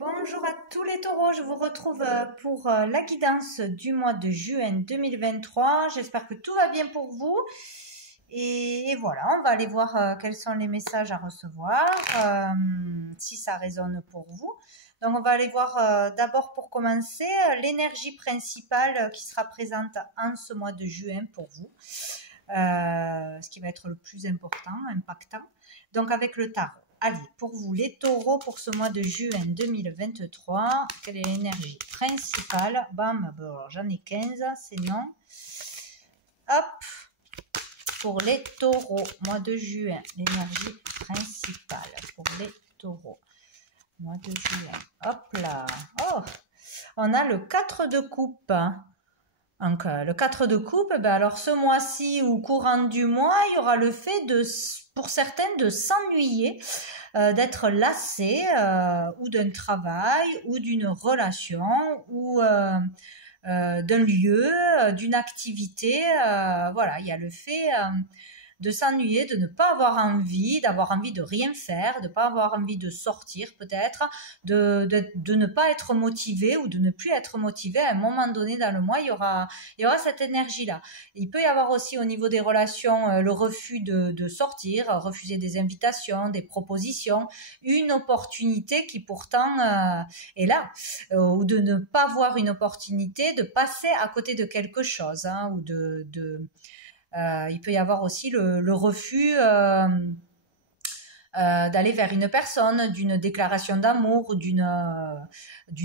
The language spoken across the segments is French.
Bonjour à tous les taureaux, je vous retrouve pour la guidance du mois de juin 2023. J'espère que tout va bien pour vous. Et voilà, on va aller voir quels sont les messages à recevoir, si ça résonne pour vous. Donc on va aller voir d'abord pour commencer l'énergie principale qui sera présente en ce mois de juin pour vous. Ce qui va être le plus important, impactant. Donc avec le tarot. Allez, pour vous, les taureaux, pour ce mois de juin 2023, quelle est l'énergie principale? Bam, bon, j'en ai 15, c'est non. Hop, pour les taureaux, mois de juin, l'énergie principale pour les taureaux. Mois de juin, hop là. Oh, on a le 4 de coupe. Donc, le 4 de coupe, ben alors ce mois-ci ou courant du mois, il y aura le fait pour certaines de s'ennuyer, d'être lassé ou d'un travail ou d'une relation ou d'un lieu, d'une activité. Voilà, il y a le fait de s'ennuyer, de ne pas avoir envie, d'avoir envie de rien faire, de ne pas avoir envie de sortir peut-être, de ne pas être motivé ou de ne plus être motivé à un moment donné dans le mois, il y aura cette énergie-là. Il peut y avoir aussi au niveau des relations le refus de sortir, refuser des invitations, des propositions, une opportunité qui pourtant est là, ou de ne pas voir une opportunité, de passer à côté de quelque chose, hein, ou il peut y avoir aussi le refus d'aller vers une personne, d'une déclaration d'amour, d'une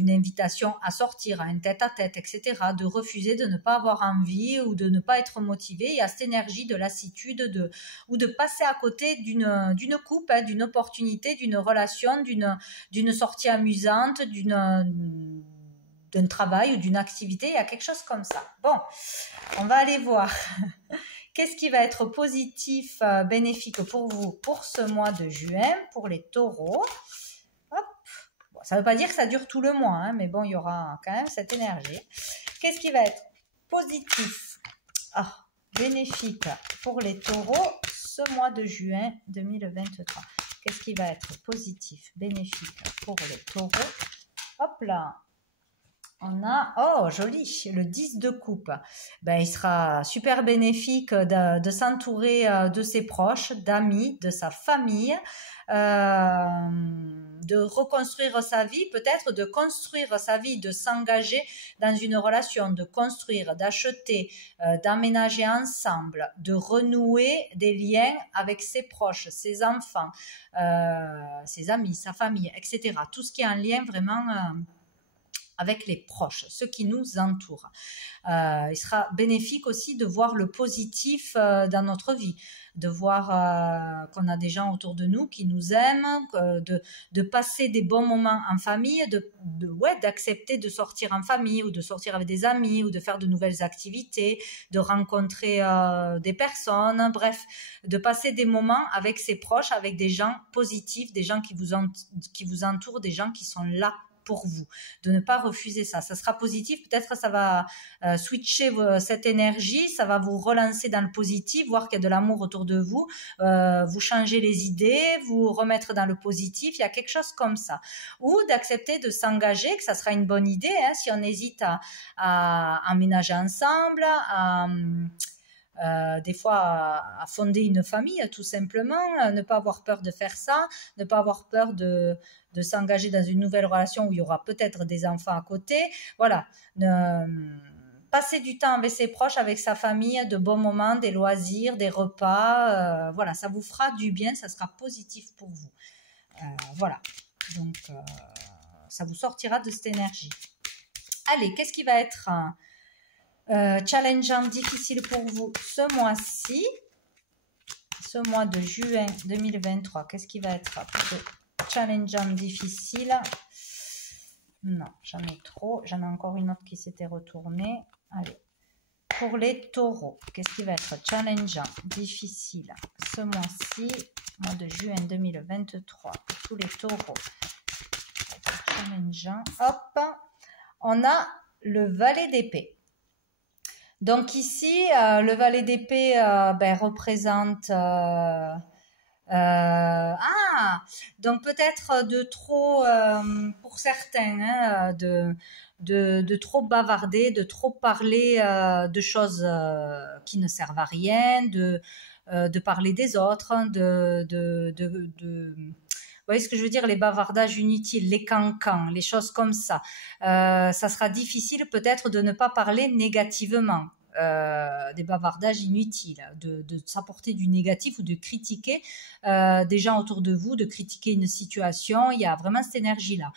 invitation à sortir, à un tête-à-tête, etc. De refuser, de ne pas avoir envie ou de ne pas être motivé. Il y a cette énergie de lassitude ou de passer à côté d'une coupe, hein, d'une opportunité, d'une relation, d'une sortie amusante, d'un travail ou d'une activité. Il y a quelque chose comme ça. Bon, on va aller voir. Qu'est-ce qui va être positif, bénéfique pour vous pour ce mois de juin, pour les taureaux? Hop. Bon, ça ne veut pas dire que ça dure tout le mois, hein, mais bon, il y aura quand même cette énergie. Qu'est-ce qui va être positif, bénéfique pour les taureaux ce mois de juin 2023? Qu'est-ce qui va être positif, bénéfique pour les taureaux? Hop là. On a, oh joli, le 10 de coupe. Ben, il sera super bénéfique de s'entourer de ses proches, d'amis, de sa famille, de reconstruire sa vie, peut-être de construire sa vie, de s'engager dans une relation, de construire, d'acheter, d'aménager ensemble, de renouer des liens avec ses proches, ses enfants, ses amis, sa famille, etc. Tout ce qui est en lien vraiment avec les proches, ceux qui nous entourent. Il sera bénéfique aussi de voir le positif dans notre vie, de voir qu'on a des gens autour de nous qui nous aiment, de passer des bons moments en famille, d'accepter de sortir en famille ou de sortir avec des amis ou de faire de nouvelles activités, de rencontrer des personnes, bref, de passer des moments avec ses proches, avec des gens positifs, des gens qui vous entourent, des gens qui sont là pour vous, de ne pas refuser ça. Ça sera positif, peut-être ça va switcher cette énergie, ça va vous relancer dans le positif, voir qu'il y a de l'amour autour de vous, vous changer les idées, vous remettre dans le positif, il y a quelque chose comme ça. Ou d'accepter de s'engager, que ça sera une bonne idée, hein, si on hésite à emménager ensemble, des fois à fonder une famille tout simplement, ne pas avoir peur de faire ça, ne pas avoir peur de s'engager dans une nouvelle relation où il y aura peut-être des enfants à côté, voilà, passer du temps avec ses proches, avec sa famille, de bons moments, des loisirs, des repas, voilà, ça vous fera du bien, ça sera positif pour vous, voilà, donc ça vous sortira de cette énergie. Allez, qu'est-ce qui va être challengeant, difficile pour vous ce mois-ci, ce mois de juin 2023? Qu'est-ce qui va être challengeant, difficile? Non, j'en ai trop. J'en ai encore une autre qui s'était retournée. Allez, pour les taureaux, qu'est-ce qui va être challengeant, difficile ce mois-ci, mois de juin 2023, pour tous les taureaux? Challengeant. Hop, on a le valet d'épée. Donc ici, le valet d'épée représente Donc peut-être de trop, pour certains, hein, de trop bavarder, de trop parler de choses qui ne servent à rien, de parler des autres, hein, vous voyez ce que je veux dire, les bavardages inutiles, les cancans, les choses comme ça. Ça sera difficile peut-être de ne pas parler négativement. Des bavardages inutiles, de s'apporter du négatif ou de critiquer des gens autour de vous, de critiquer une situation. Il y a vraiment cette énergie-là.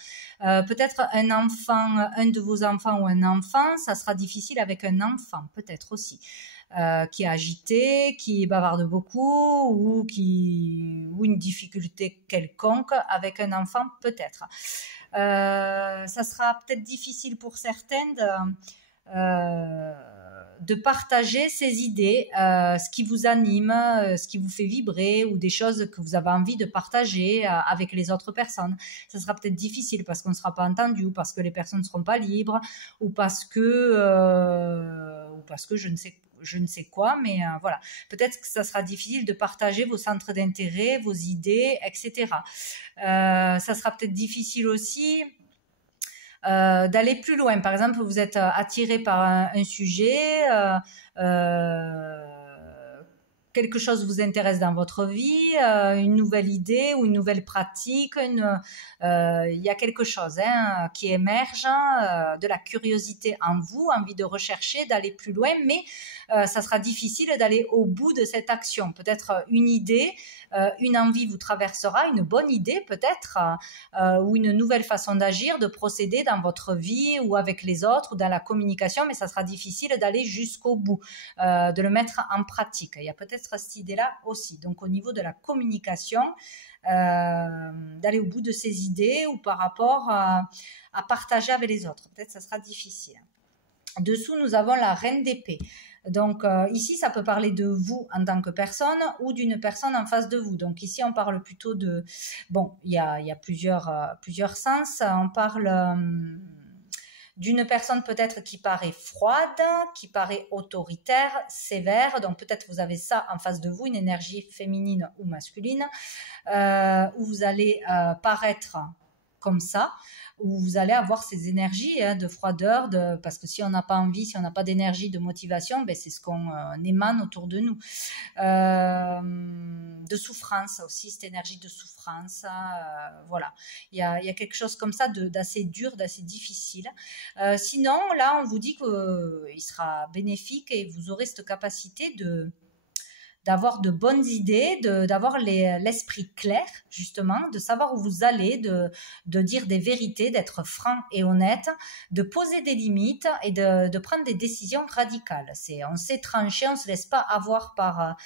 Peut-être un enfant, un de vos enfants ou un enfant, ça sera difficile avec un enfant, peut-être aussi. Qui est agité, qui bavarde beaucoup ou une difficulté quelconque avec un enfant peut-être. Ça sera peut-être difficile pour certaines de partager ces idées, ce qui vous anime, ce qui vous fait vibrer ou des choses que vous avez envie de partager avec les autres personnes. Ça sera peut-être difficile parce qu'on ne sera pas entendu ou parce que les personnes ne seront pas libres ou parce que je ne sais quoi, mais voilà. Peut-être que ça sera difficile de partager vos centres d'intérêt, vos idées, etc. Ça sera peut-être difficile aussi d'aller plus loin. Par exemple, vous êtes attiré par un sujet, quelque chose vous intéresse dans votre vie, une nouvelle idée ou une nouvelle pratique, il y a quelque chose qui émerge, de la curiosité en vous, envie de rechercher, d'aller plus loin, mais ça sera difficile d'aller au bout de cette action. Peut-être une idée, une envie vous traversera, une bonne idée peut-être, ou une nouvelle façon d'agir, de procéder dans votre vie ou avec les autres ou dans la communication, mais ça sera difficile d'aller jusqu'au bout, de le mettre en pratique. Il y a peut-être cette idée-là aussi. Donc au niveau de la communication, d'aller au bout de ses idées ou par rapport à partager avec les autres. Peut-être ça sera difficile. Dessous, nous avons la reine d'épée. Donc ici, ça peut parler de vous en tant que personne ou d'une personne en face de vous. Donc ici, on parle plutôt de... Bon, il y a plusieurs sens. On parle d'une personne peut-être qui paraît froide, qui paraît autoritaire, sévère. Donc peut-être vous avez ça en face de vous, une énergie féminine ou masculine, où vous allez paraître comme ça, où vous allez avoir ces énergies de froideur, parce que si on n'a pas envie, si on n'a pas d'énergie, de motivation, ben c'est ce qu'on émane autour de nous. De souffrance aussi, cette énergie de souffrance, voilà. Il y a quelque chose comme ça d'assez dur, d'assez difficile. Sinon, là, on vous dit qu'il sera bénéfique et vous aurez cette capacité d'avoir de bonnes idées, d'avoir l'esprit clair, justement, de savoir où vous allez, de dire des vérités, d'être franc et honnête, de poser des limites et de prendre des décisions radicales. On sait trancher, on ne se laisse pas avoir par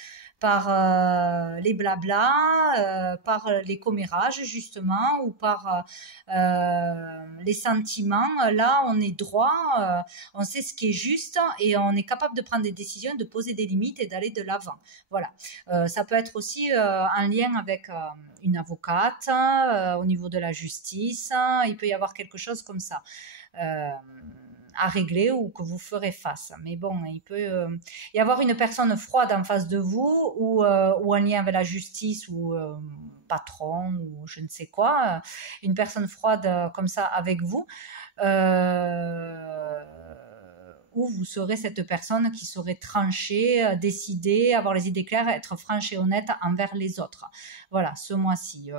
les blablas, par les commérages justement, ou par les sentiments. Là, on est droit, on sait ce qui est juste et on est capable de prendre des décisions, de poser des limites et d'aller de l'avant. Voilà. Ça peut être aussi en lien avec une avocate, au niveau de la justice. Il peut y avoir quelque chose comme ça. À régler ou que vous ferez face. Mais bon, il peut y avoir une personne froide en face de vous ou en lien avec la justice ou patron ou je ne sais quoi. Une personne froide comme ça avec vous. Où vous serez cette personne qui saurait trancher, décider, avoir les idées claires, être franche et honnête envers les autres. Voilà, ce mois-ci.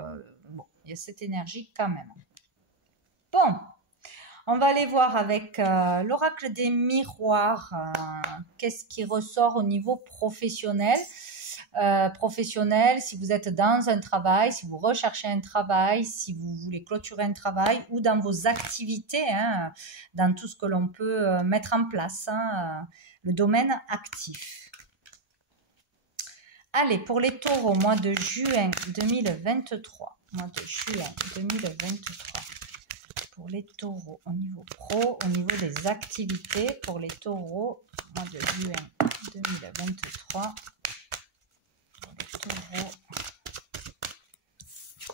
Bon, il y a cette énergie quand même. Bon. On va aller voir avec l'oracle des miroirs, qu'est-ce qui ressort au niveau professionnel. Professionnel, si vous êtes dans un travail, si vous recherchez un travail, si vous voulez clôturer un travail ou dans vos activités, dans tout ce que l'on peut mettre en place, le domaine actif. Allez, pour les taureaux, mois de juin 2023. Mois de juin 2023. Pour les taureaux, au niveau pro, au niveau des activités, pour les taureaux, mois de juin 2023. Pour les taureaux.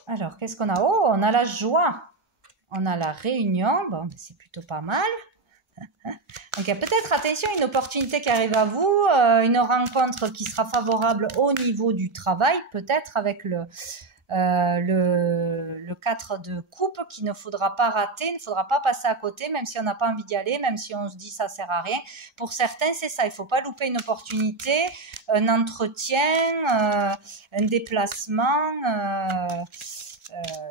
Alors, qu'est-ce qu'on a? Oh, on a la joie. On a la réunion. Bon, c'est plutôt pas mal. Donc, il y a peut-être, attention, une opportunité qui arrive à vous, une rencontre qui sera favorable au niveau du travail, peut-être avec le 4 de coupe qu'il ne faudra pas rater, il ne faudra pas passer à côté, même si on n'a pas envie d'y aller, même si on se dit ça sert à rien. Pour certains, c'est ça, il ne faut pas louper une opportunité, un entretien, un déplacement,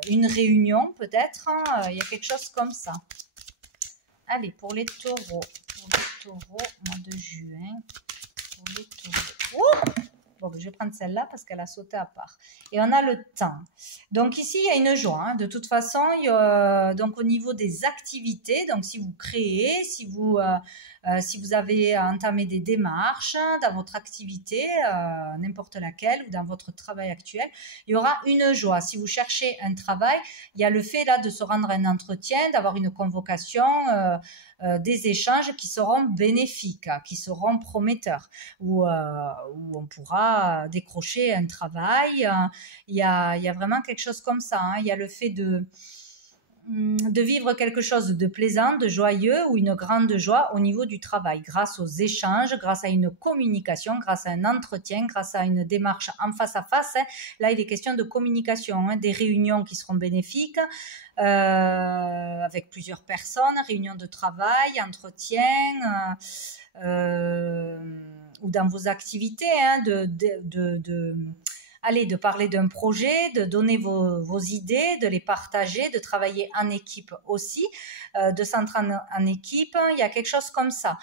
une réunion peut-être, hein, il y a quelque chose comme ça. Allez, pour les taureaux, mois de juin, pour les taureaux. Bon, je vais prendre celle-là parce qu'elle a sauté à part. Et on a le temps. Donc ici, il y a une joie. Hein. De toute façon, donc au niveau des activités, donc si vous créez, si vous avez entamé des démarches dans votre activité, n'importe laquelle, ou dans votre travail actuel, il y aura une joie. Si vous cherchez un travail, il y a le fait là de se rendre à un entretien, d'avoir une convocation, des échanges qui seront bénéfiques, qui seront prometteurs, où on pourra décrocher un travail. Il y a vraiment quelque chose comme ça. Hein. Il y a le fait de vivre quelque chose de plaisant, de joyeux ou une grande joie au niveau du travail, grâce aux échanges, grâce à une communication, grâce à un entretien, grâce à une démarche en face à face. Hein. Là, il est question de communication, hein, des réunions qui seront bénéfiques avec plusieurs personnes, réunions de travail, entretiens, ou dans vos activités, hein, de parler d'un projet, de donner vos idées, de les partager, de travailler en équipe aussi, de s'entraîner en équipe. Il y a quelque chose comme ça.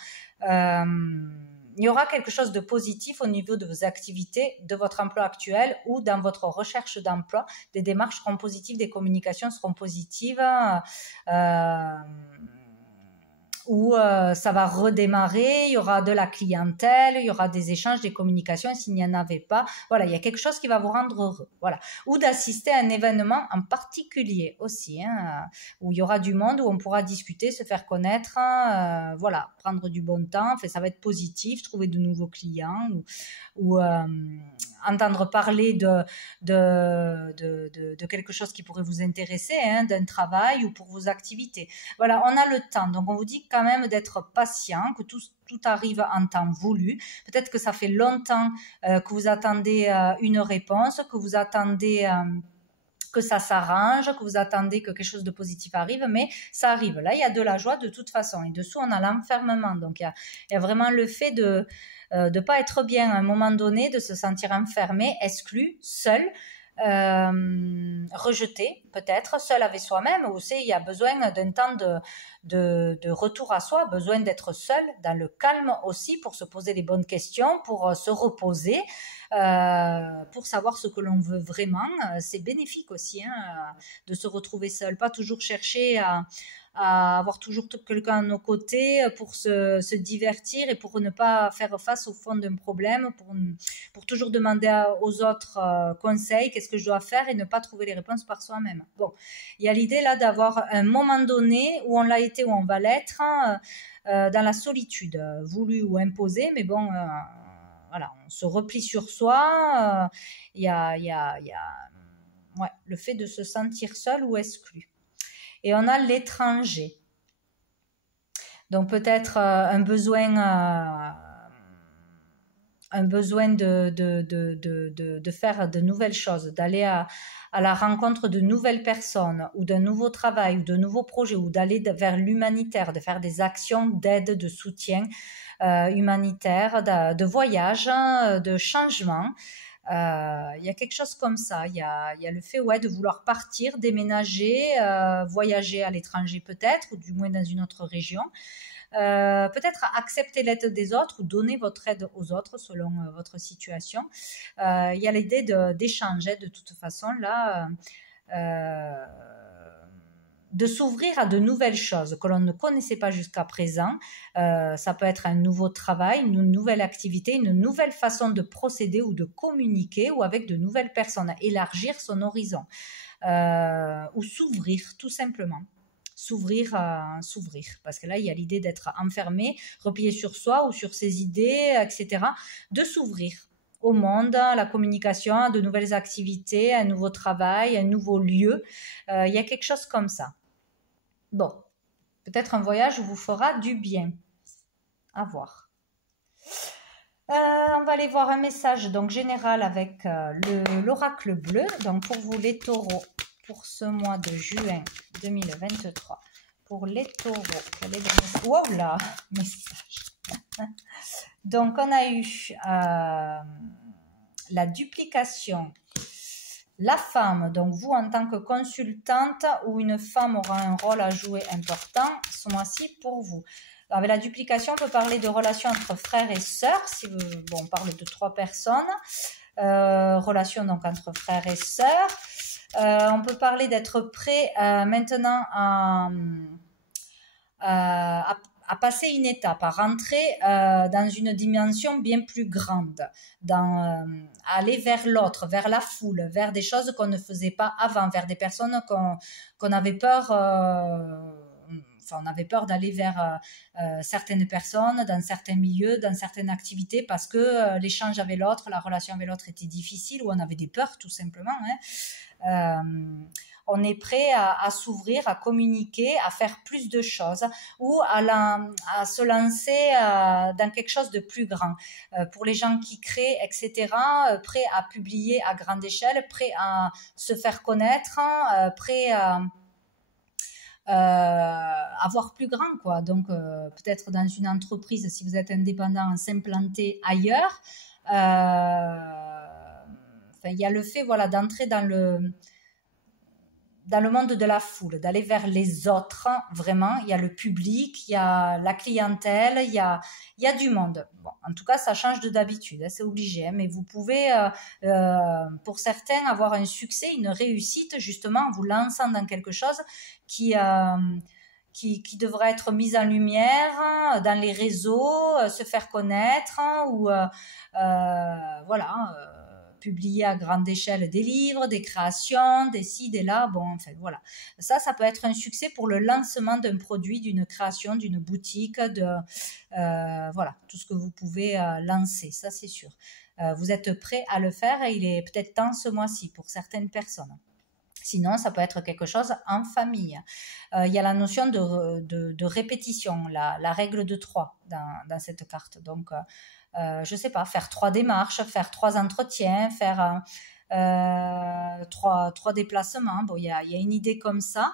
Il y aura quelque chose de positif au niveau de vos activités, de votre emploi actuel ou dans votre recherche d'emploi. Des démarches seront positives, des communications seront positives. Où ça va redémarrer, il y aura de la clientèle, il y aura des échanges, des communications, et s'il n'y en avait pas, voilà, il y a quelque chose qui va vous rendre heureux, voilà. Ou d'assister à un événement en particulier aussi, hein, où il y aura du monde, où on pourra discuter, se faire connaître, voilà, prendre du bon temps, enfin, ça va être positif, trouver de nouveaux clients, ou entendre parler de quelque chose qui pourrait vous intéresser, hein, d'un travail ou pour vos activités. Voilà, on a le temps, donc on vous dit quand même d'être patient, que tout arrive en temps voulu. Peut-être que ça fait longtemps que vous attendez une réponse, que vous attendez que ça s'arrange, que vous attendez que quelque chose de positif arrive, mais ça arrive. Là, il y a de la joie de toute façon. Et dessous, on a l'enfermement. Donc, il y a vraiment le fait de ne pas être bien à un moment donné, de se sentir enfermé, exclu, seul, rejeté peut-être, seul avec soi-même, où il y a besoin d'un temps de retour à soi, besoin d'être seul, dans le calme aussi, pour se poser les bonnes questions, pour se reposer, pour savoir ce que l'on veut vraiment. C'est bénéfique aussi, hein, de se retrouver seul, pas toujours chercher à avoir toujours quelqu'un à nos côtés pour se divertir et pour ne pas faire face au fond d'un problème, pour toujours demander aux autres conseils, qu'est-ce que je dois faire, et ne pas trouver les réponses par soi-même. Bon, il y a l'idée là d'avoir un moment donné où on l'a été, où on va l'être, dans la solitude, voulue ou imposée, mais bon, voilà, on se replie sur soi, il y a ouais, le fait de se sentir seul ou exclu. Et on a l'étranger. Donc peut-être un besoin de faire de nouvelles choses, d'aller à la rencontre de nouvelles personnes, ou d'un nouveau travail, ou de nouveaux projets, ou d'aller vers l'humanitaire, de faire des actions d'aide, de soutien humanitaire, de voyage, de changement. Il y a quelque chose comme ça. Il y a le fait de vouloir partir, déménager, voyager à l'étranger peut-être, ou du moins dans une autre région. Peut-être accepter l'aide des autres ou donner votre aide aux autres selon votre situation. Il y a l'idée d'échanger de toute façon là, de s'ouvrir à de nouvelles choses que l'on ne connaissait pas jusqu'à présent. Ça peut être un nouveau travail, une nouvelle activité, une nouvelle façon de procéder ou de communiquer, ou avec de nouvelles personnes, élargir son horizon, ou s'ouvrir tout simplement. S'ouvrir, parce que là il y a l'idée d'être enfermé, replié sur soi ou sur ses idées, etc., de s'ouvrir au monde, à la communication, à de nouvelles activités, à un nouveau travail, à un nouveau lieu. Il y a quelque chose comme ça. Bon, Peut-être un voyage vous fera du bien. À voir. On va aller voir un message donc général avec l'oracle bleu. Donc pour vous les taureaux, pour ce mois de juin 2023. Pour les taureaux, quel est le message? Wow là, message. Donc on a eu la duplication. La femme, donc vous en tant que consultante ou une femme aura un rôle à jouer important ce mois-ci pour vous. Avec la duplication, on peut parler de relations entre frères et sœurs, si vous, bon, on parle de 3 personnes, relations donc entre frères et sœurs. On peut parler d'être prêt maintenant à passer une étape, à rentrer dans une dimension bien plus grande, aller vers l'autre, vers la foule, vers des choses qu'on ne faisait pas avant, vers des personnes qu'on avait peur... on avait peur d'aller vers certaines personnes, dans certains milieux, dans certaines activités, parce que l'échange avec l'autre, la relation avec l'autre était difficile, ou on avait des peurs tout simplement. On est prêt à s'ouvrir, à communiquer, à faire plus de choses, ou à se lancer dans quelque chose de plus grand. Pour les gens qui créent, etc., prêt à publier à grande échelle, prêt à se faire connaître, prêt à voir plus grand, quoi. Donc peut-être dans une entreprise, si vous êtes indépendant, s'implanter ailleurs. Il y a le fait, voilà, d'entrer dans le monde de la foule, d'aller vers les autres, vraiment. Il y a le public, il y a la clientèle, il y a du monde. Bon, en tout cas, ça change d'habitude, c'est obligé, mais vous pouvez, pour certains, avoir un succès, une réussite, justement, en vous lançant dans quelque chose qui devrait être mise en lumière dans les réseaux, se faire connaître, ou publier à grande échelle des livres, des créations, des ci, des là. Bon, en fait, voilà. Ça peut être un succès pour le lancement d'un produit, d'une création, d'une boutique, voilà, tout ce que vous pouvez lancer, ça c'est sûr. Vous êtes prêt à le faire et il est peut-être temps ce mois-ci pour certaines personnes. Sinon, ça peut être quelque chose en famille. Il y a la notion de répétition, la règle de 3 dans cette carte. Donc, je ne sais pas, faire 3 démarches, faire 3 entretiens, faire 3 déplacements. Bon, il y a une idée comme ça.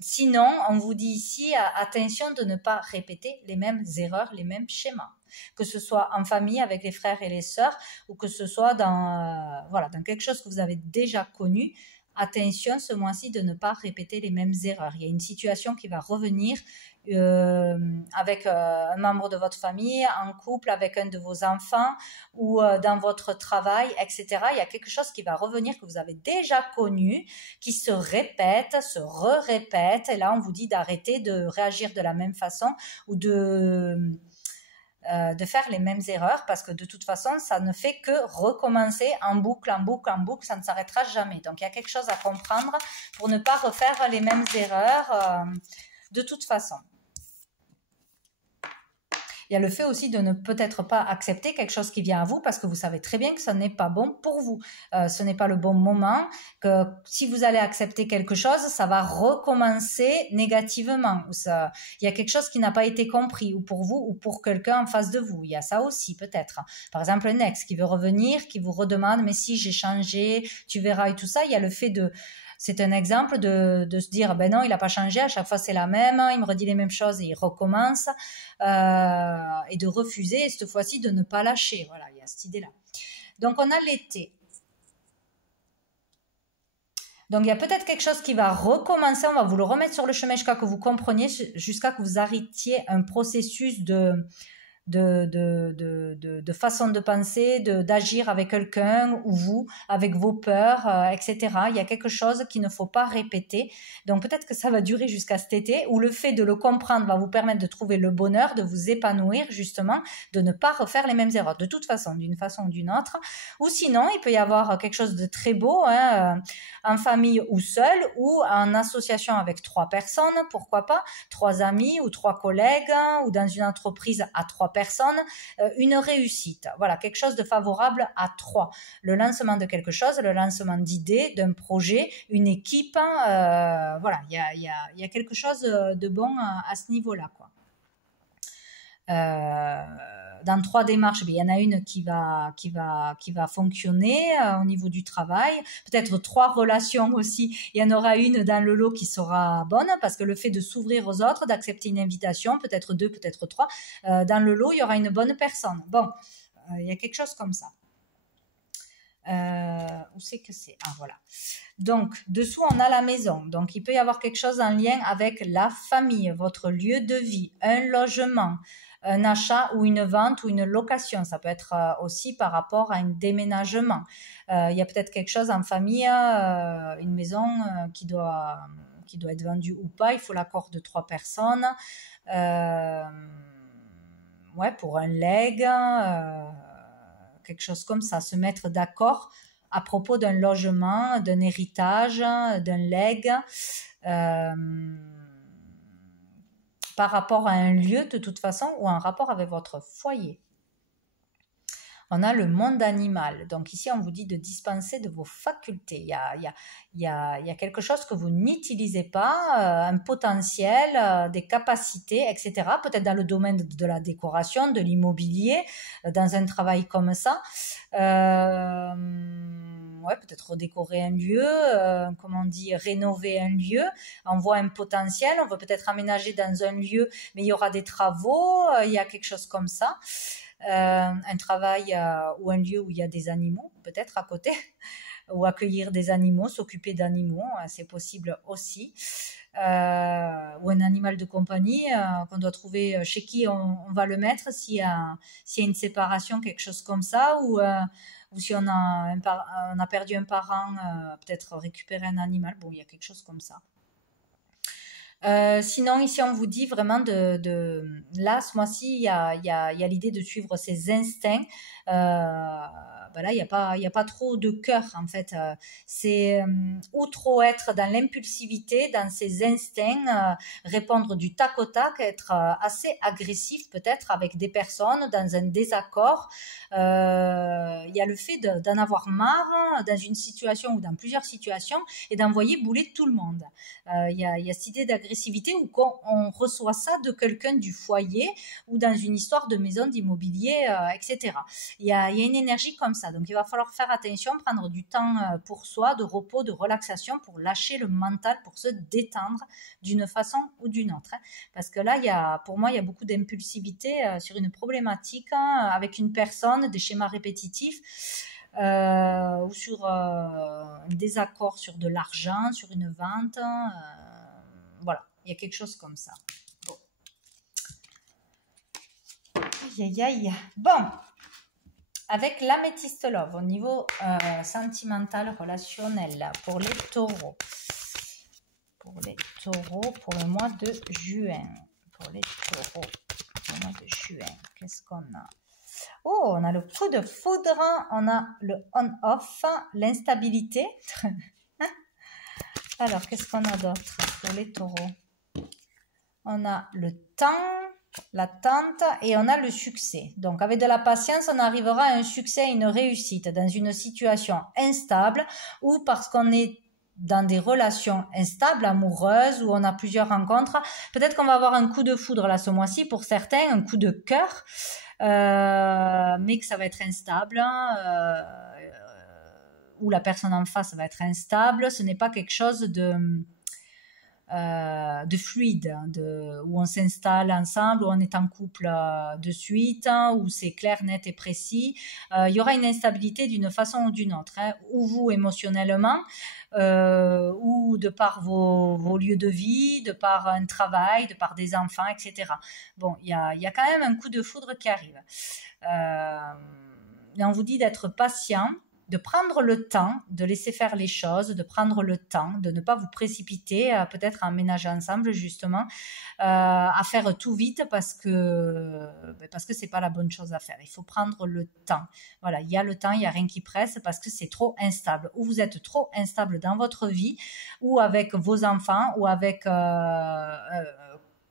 Sinon, on vous dit ici, attention de ne pas répéter les mêmes erreurs, les mêmes schémas. Que ce soit en famille avec les frères et les sœurs, ou que ce soit dans quelque chose que vous avez déjà connu. Attention ce mois-ci de ne pas répéter les mêmes erreurs. Il y a une situation qui va revenir avec un membre de votre famille, en couple, avec un de vos enfants, ou dans votre travail, etc. Il y a quelque chose qui va revenir que vous avez déjà connu, qui se répète, se re-répète, et là on vous dit d'arrêter de réagir de la même façon, ou de faire les mêmes erreurs, parce que de toute façon ça ne fait que recommencer en boucle, ça ne s'arrêtera jamais. Donc il y a quelque chose à comprendre pour ne pas refaire les mêmes erreurs de toute façon. Il y a le fait aussi de ne peut-être pas accepter quelque chose qui vient à vous parce que vous savez très bien que ce n'est pas bon pour vous. Ce n'est pas le bon moment, que si vous allez accepter quelque chose, ça va recommencer négativement. Il y a quelque chose qui n'a pas été compris, ou pour vous ou pour quelqu'un en face de vous. Il y a ça aussi peut-être. Par exemple, un ex qui veut revenir, qui vous redemande « mais si j'ai changé, tu verras » et tout ça. Il y a le fait c'est un exemple de se dire ben non, il n'a pas changé, à chaque fois c'est la même, il me redit les mêmes choses et il recommence, et de refuser, et cette fois-ci de ne pas lâcher. Voilà, il y a cette idée-là. Donc on a l'été. Donc il y a peut-être quelque chose qui va recommencer, on va vous le remettre sur le chemin jusqu'à que vous compreniez, jusqu'à que vous arrêtiez un processus de façon de penser, d'agir avec quelqu'un, ou vous, avec vos peurs, etc. Il y a quelque chose qu'il ne faut pas répéter. Donc peut-être que ça va durer jusqu'à cet été, où le fait de le comprendre va vous permettre de trouver le bonheur, de vous épanouir justement, de ne pas refaire les mêmes erreurs, de toute façon, d'une façon ou d'une autre. Ou sinon, il peut y avoir quelque chose de très beau, en famille ou seul, ou en association avec 3 personnes, pourquoi pas, 3 amis ou 3 collègues, ou dans une entreprise à 3 personnes, une réussite. Voilà, quelque chose de favorable à 3. Le lancement de quelque chose, le lancement d'idées, d'un projet, une équipe. Voilà, il y a quelque chose de bon à ce niveau-là, quoi. Dans 3 démarches, il y en a une qui va fonctionner au niveau du travail. Peut-être 3 relations aussi. Il y en aura une dans le lot qui sera bonne parce que le fait de s'ouvrir aux autres, d'accepter une invitation, peut-être 2, peut-être 3, dans le lot, il y aura une bonne personne. Bon, il y a quelque chose comme ça. Où c'est que c'est? Ah, voilà. Donc, dessous, on a la maison. Donc, il peut y avoir quelque chose en lien avec la famille, votre lieu de vie, un logement, un achat ou une vente ou une location. Ça peut être aussi par rapport à un déménagement. Il y a peut-être quelque chose en famille, une maison qui doit être vendue ou pas. Il faut l'accord de 3 personnes. Ouais, pour un legs, quelque chose comme ça, se mettre d'accord à propos d'un logement, d'un héritage, d'un legs, par rapport à un lieu de toute façon ou en rapport avec votre foyer. On a le monde animal. Donc ici, on vous dit de dispenser de vos facultés. Il y a quelque chose que vous n'utilisez pas, un potentiel, des capacités, etc. Peut-être dans le domaine de la décoration, de l'immobilier, dans un travail comme ça. Ouais, peut-être redécorer un lieu, rénover un lieu. On voit un potentiel, on veut peut-être aménager dans un lieu, mais il y aura des travaux, il y a quelque chose comme ça. Un travail ou un lieu où il y a des animaux, peut-être à côté, ou accueillir des animaux, s'occuper d'animaux, c'est possible aussi. Ou un animal de compagnie qu'on doit trouver chez qui on va le mettre s'il y a une séparation, quelque chose comme ça, ou si on a perdu un parent, peut-être récupérer un animal. Bon, il y a quelque chose comme ça. Sinon, ici, on vous dit vraiment là, ce mois-ci, il y a l'idée de suivre ses instincts. Voilà, il y a pas trop de cœur, en fait. C'est ou trop être dans l'impulsivité, dans ses instincts, répondre du tac au tac, être assez agressif, peut-être, avec des personnes, dans un désaccord. Il y a le fait d'en avoir marre dans une situation ou dans plusieurs situations et d'envoyer bouler tout le monde. Il y a cette idée d'agressivité où on reçoit ça de quelqu'un du foyer ou dans une histoire de maison, d'immobilier, etc. Il y a une énergie comme ça. Donc, il va falloir faire attention, prendre du temps pour soi, de repos, de relaxation, pour lâcher le mental, pour se détendre d'une façon ou d'une autre. Parce que là, pour moi, il y a beaucoup d'impulsivité sur une problématique avec une personne, des schémas répétitifs. Ou sur un désaccord sur de l'argent, sur une vente. Voilà, il y a quelque chose comme ça. Bon. Aïe, aïe, aïe. Bon, avec l'améthyste love au niveau sentimental, relationnel, pour les taureaux. Pour les taureaux, pour le mois de juin. Pour les taureaux, pour le mois de juin, qu'est-ce qu'on a? Oh, on a le coup de foudre, on a le on-off, l'instabilité. Alors, qu'est-ce qu'on a d'autre pour les taureaux? On a le temps, l'attente et on a le succès. Donc, avec de la patience, on arrivera à un succès, une réussite dans une situation instable ou parce qu'on est dans des relations instables, amoureuses, où on a plusieurs rencontres. Peut-être qu'on va avoir un coup de foudre là ce mois-ci pour certains, un coup de cœur. Mais que ça va être instable, ou la personne en face va être instable. Ce n'est pas quelque chose de fluide, où on s'installe ensemble, où on est en couple de suite, où c'est clair, net et précis. Il y aura une instabilité d'une façon ou d'une autre, ou vous émotionnellement, ou de par vos lieux de vie, de par un travail, de par des enfants, etc. Bon, il y a quand même un coup de foudre qui arrive. Et on vous dit d'être patient, de prendre le temps, de laisser faire les choses, de prendre le temps, de ne pas vous précipiter, peut-être à emménager ensemble justement, à faire tout vite parce que c'est pas la bonne chose à faire. Il faut prendre le temps. Voilà, il y a le temps, il y a rien qui presse parce que c'est trop instable. Ou vous êtes trop instable dans votre vie, ou avec vos enfants, ou avec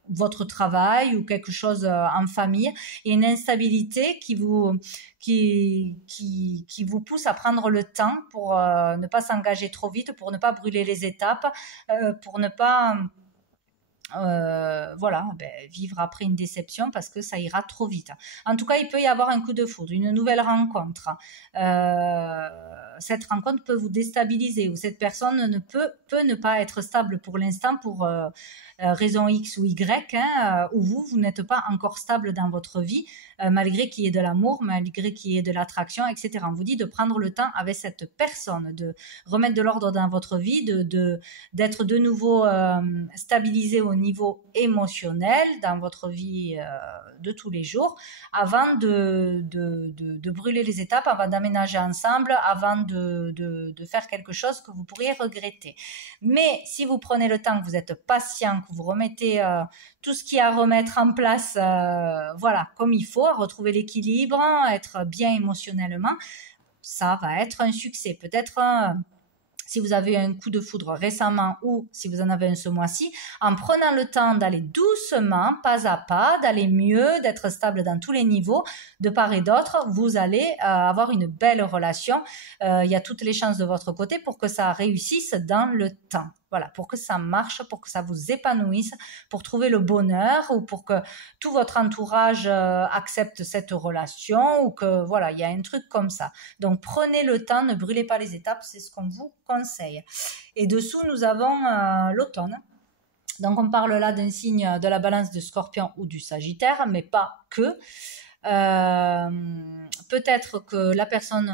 votre travail ou quelque chose en famille. Il y a une instabilité qui vous pousse à prendre le temps pour ne pas s'engager trop vite, pour ne pas brûler les étapes, pour ne pas vivre après une déception parce que ça ira trop vite. En tout cas, il peut y avoir un coup de foudre, une nouvelle rencontre. Cette rencontre peut vous déstabiliser ou cette personne peut ne pas être stable pour l'instant pour raison X ou Y, ou vous n'êtes pas encore stable dans votre vie, malgré qu'il y ait de l'amour, malgré qu'il y ait de l'attraction, etc. On vous dit de prendre le temps avec cette personne, de remettre de l'ordre dans votre vie, d'être de nouveau stabilisé au niveau émotionnel dans votre vie de tous les jours, avant de brûler les étapes, avant d'aménager ensemble, avant de faire quelque chose que vous pourriez regretter. Mais si vous prenez le temps, que vous êtes patient, que vous remettez tout ce qu'il y a à remettre en place, comme il faut, à retrouver l'équilibre, être bien émotionnellement, ça va être un succès. Peut-être si vous avez un coup de foudre récemment ou si vous en avez un ce mois-ci, en prenant le temps d'aller doucement, pas à pas, d'aller mieux, d'être stable dans tous les niveaux, de part et d'autre, vous allez avoir une belle relation. Il y a toutes les chances de votre côté pour que ça réussisse dans le temps. Voilà, pour que ça marche, pour que ça vous épanouisse, pour trouver le bonheur ou pour que tout votre entourage accepte cette relation ou que voilà, il y a un truc comme ça. Donc prenez le temps, ne brûlez pas les étapes, c'est ce qu'on vous conseille. Et dessous, nous avons l'automne. Donc on parle là d'un signe de la balance de Scorpion ou du Sagittaire, mais pas que. Peut-être que la personne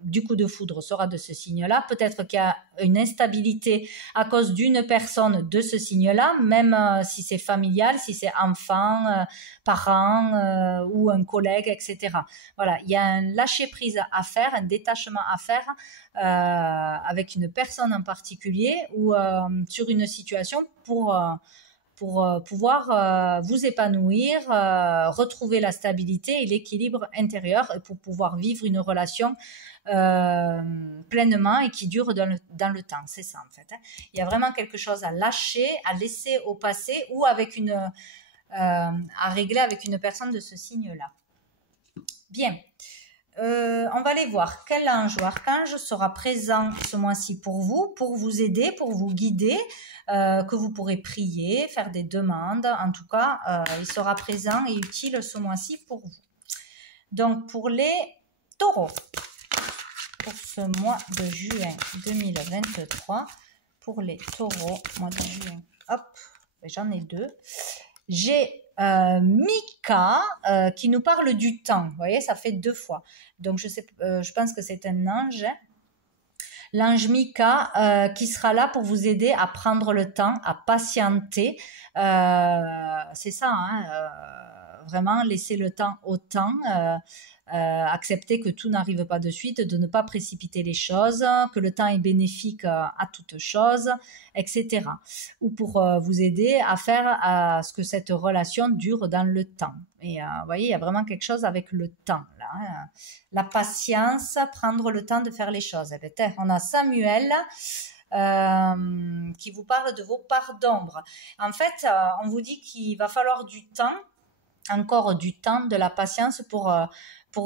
du coup de foudre sera de ce signe-là. Peut-être qu'il y a une instabilité à cause d'une personne de ce signe-là, même si c'est familial, si c'est enfant, parent ou un collègue, etc. Voilà, il y a un lâcher-prise à faire, un détachement à faire avec une personne en particulier ou sur une situation pour pouvoir vous épanouir, retrouver la stabilité et l'équilibre intérieur et pour pouvoir vivre une relation pleinement et qui dure dans le temps. C'est ça en fait. Il y a vraiment quelque chose à lâcher, à laisser au passé ou avec à régler avec une personne de ce signe-là. Bien. On va aller voir quel ange ou archange sera présent ce mois-ci pour vous aider, pour vous guider, que vous pourrez prier, faire des demandes. En tout cas, il sera présent et utile ce mois-ci pour vous. Donc, pour les taureaux, pour ce mois de juin 2023, pour les taureaux, mois de juin, hop, j'en ai deux. J'ai Mika qui nous parle du temps. Vous voyez, ça fait 2 fois. Donc, je pense que c'est un ange. L'ange Mika qui sera là pour vous aider à prendre le temps, à patienter. C'est ça, vraiment laisser le temps au temps. Accepter que tout n'arrive pas de suite, de ne pas précipiter les choses, que le temps est bénéfique à toute chose, etc. Ou pour vous aider à faire à ce que cette relation dure dans le temps. Et vous voyez, il y a vraiment quelque chose avec le temps là. La patience, prendre le temps de faire les choses. Et peut-être on a Samuel qui vous parle de vos parts d'ombre. En fait, on vous dit qu'il va falloir du temps, encore du temps, de la patience pour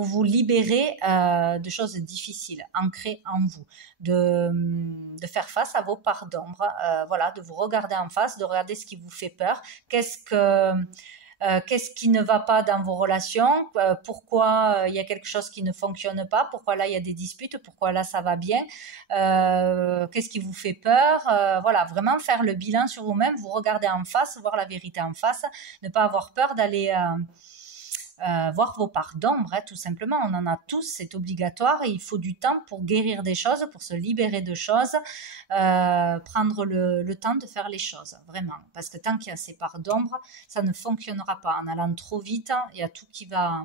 vous libérer de choses difficiles, ancrées en vous, de faire face à vos parts d'ombre, de vous regarder en face, de regarder ce qui vous fait peur, qu'est-ce qui ne va pas dans vos relations, pourquoi il y a quelque chose qui ne fonctionne pas, pourquoi là il y a des disputes, pourquoi là ça va bien, qu'est-ce qui vous fait peur, vraiment faire le bilan sur vous-même, vous regarder en face, voir la vérité en face, ne pas avoir peur d'aller voir vos parts d'ombre, tout simplement. On en a tous, c'est obligatoire et il faut du temps pour guérir des choses, pour se libérer de choses, prendre le temps de faire les choses, vraiment. Parce que tant qu'il y a ces parts d'ombre, ça ne fonctionnera pas. En allant trop vite, il y a tout qui va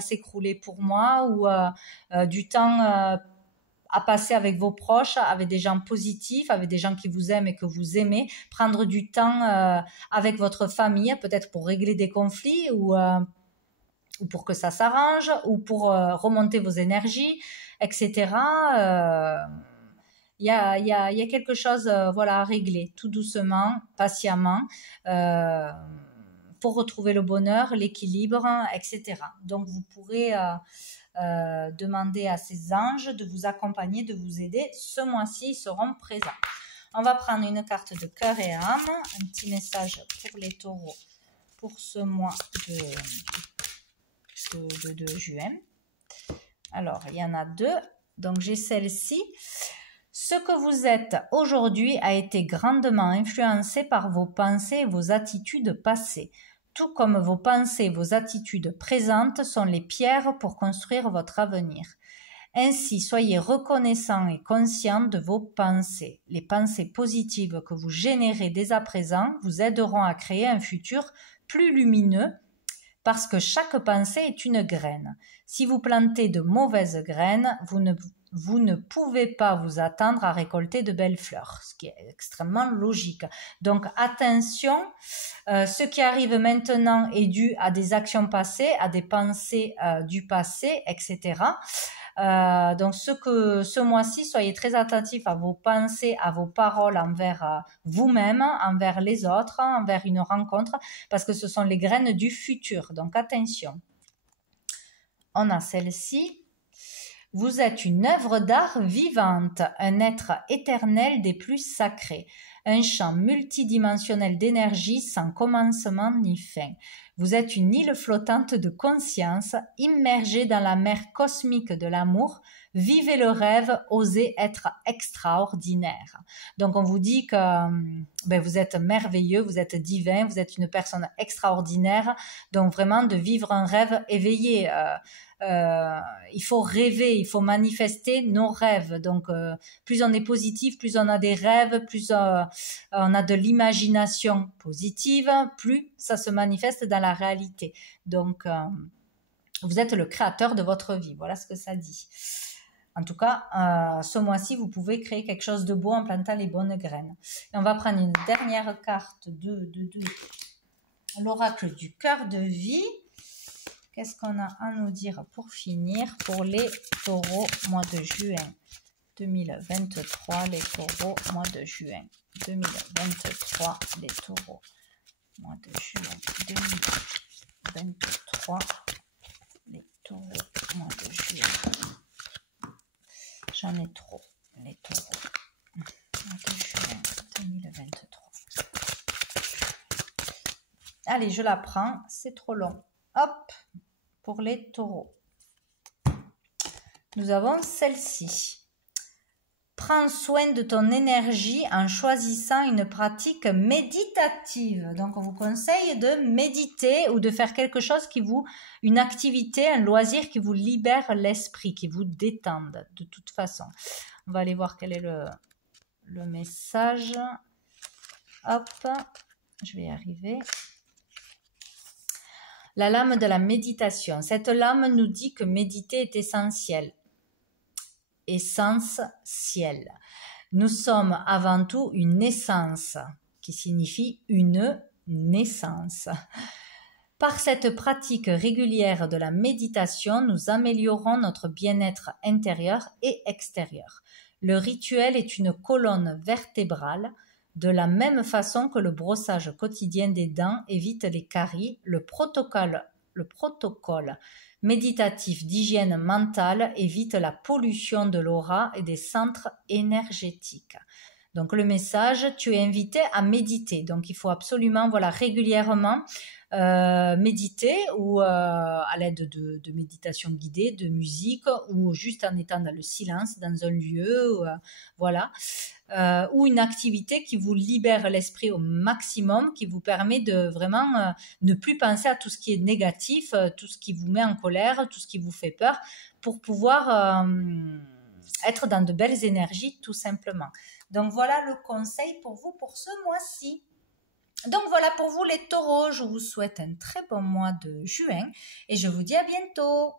s'écrouler pour moi ou du temps à passer avec vos proches, avec des gens positifs, avec des gens qui vous aiment et que vous aimez, prendre du temps avec votre famille, peut-être pour régler des conflits ou pour que ça s'arrange, ou pour remonter vos énergies, etc. il y a quelque chose voilà, à régler, tout doucement, patiemment, pour retrouver le bonheur, l'équilibre, etc. Donc, vous pourrez demander à ces anges de vous accompagner, de vous aider. Ce mois-ci, ils seront présents. On va prendre une carte de cœur et âme, un petit message pour les taureaux pour ce mois de juin. Alors, il y en a deux. Donc, j'ai celle-ci. Ce que vous êtes aujourd'hui a été grandement influencé par vos pensées et vos attitudes passées. Tout comme vos pensées et vos attitudes présentes sont les pierres pour construire votre avenir. Ainsi, soyez reconnaissant et conscient de vos pensées. Les pensées positives que vous générez dès à présent vous aideront à créer un futur plus lumineux parce que chaque pensée est une graine. Si vous plantez de mauvaises graines, vous ne pouvez pas vous attendre à récolter de belles fleurs, ce qui est extrêmement logique. Donc attention, ce qui arrive maintenant est dû à des actions passées, à des pensées du passé, etc. Donc ce mois-ci, soyez très attentifs à vos pensées, à vos paroles envers vous-même, envers les autres, envers une rencontre, parce que ce sont les graines du futur. Donc attention. On a celle-ci. Vous êtes une œuvre d'art vivante, un être éternel des plus sacrés, un champ multidimensionnel d'énergie sans commencement ni fin. Vous êtes une île flottante de conscience, immergée dans la mer cosmique de l'amour. Vivez le rêve, osez être extraordinaire. Donc on vous dit que vous êtes merveilleux, vous êtes divin, vous êtes une personne extraordinaire. Donc vraiment de vivre un rêve éveillé. Il faut rêver, il faut manifester nos rêves. Donc, plus on est positif, plus on a des rêves, plus on a de l'imagination positive, plus ça se manifeste dans la réalité. Donc, vous êtes le créateur de votre vie. Voilà ce que ça dit. En tout cas, ce mois-ci, vous pouvez créer quelque chose de beau en plantant les bonnes graines. Et on va prendre une dernière carte de l'oracle du cœur de vie. Qu'est-ce qu'on a à nous dire pour finir pour les taureaux mois de juin 2023, les taureaux mois de juin 2023, les taureaux mois de juin 2023, les taureaux mois de juin. J'en ai trop, les taureaux mois de juin 2023. Allez, je la prends, c'est trop long. Hop, pour les taureaux. Nous avons celle-ci. Prends soin de ton énergie en choisissant une pratique méditative. Donc, on vous conseille de méditer ou de faire quelque chose une activité, un loisir qui vous libère l'esprit, qui vous détende de toute façon. On va aller voir quel est le message. Hop, je vais y arriver. La lame de la méditation. Cette lame nous dit que méditer est essentiel. Essentiel. Nous sommes avant tout une essence, qui signifie une naissance. Par cette pratique régulière de la méditation, nous améliorons notre bien-être intérieur et extérieur. Le rituel est une colonne vertébrale. De la même façon que le brossage quotidien des dents évite les caries, le protocole méditatif d'hygiène mentale évite la pollution de l'aura et des centres énergétiques. Donc le message, tu es invité à méditer. Donc il faut absolument régulièrement méditer ou à l'aide de méditation guidée, de musique ou juste en étant dans le silence, dans un lieu, ou une activité qui vous libère l'esprit au maximum, qui vous permet de vraiment ne plus penser à tout ce qui est négatif, tout ce qui vous met en colère, tout ce qui vous fait peur, pour pouvoir être dans de belles énergies tout simplement. Donc voilà le conseil pour vous pour ce mois-ci. Donc voilà pour vous les taureaux, je vous souhaite un très bon mois de juin et je vous dis à bientôt.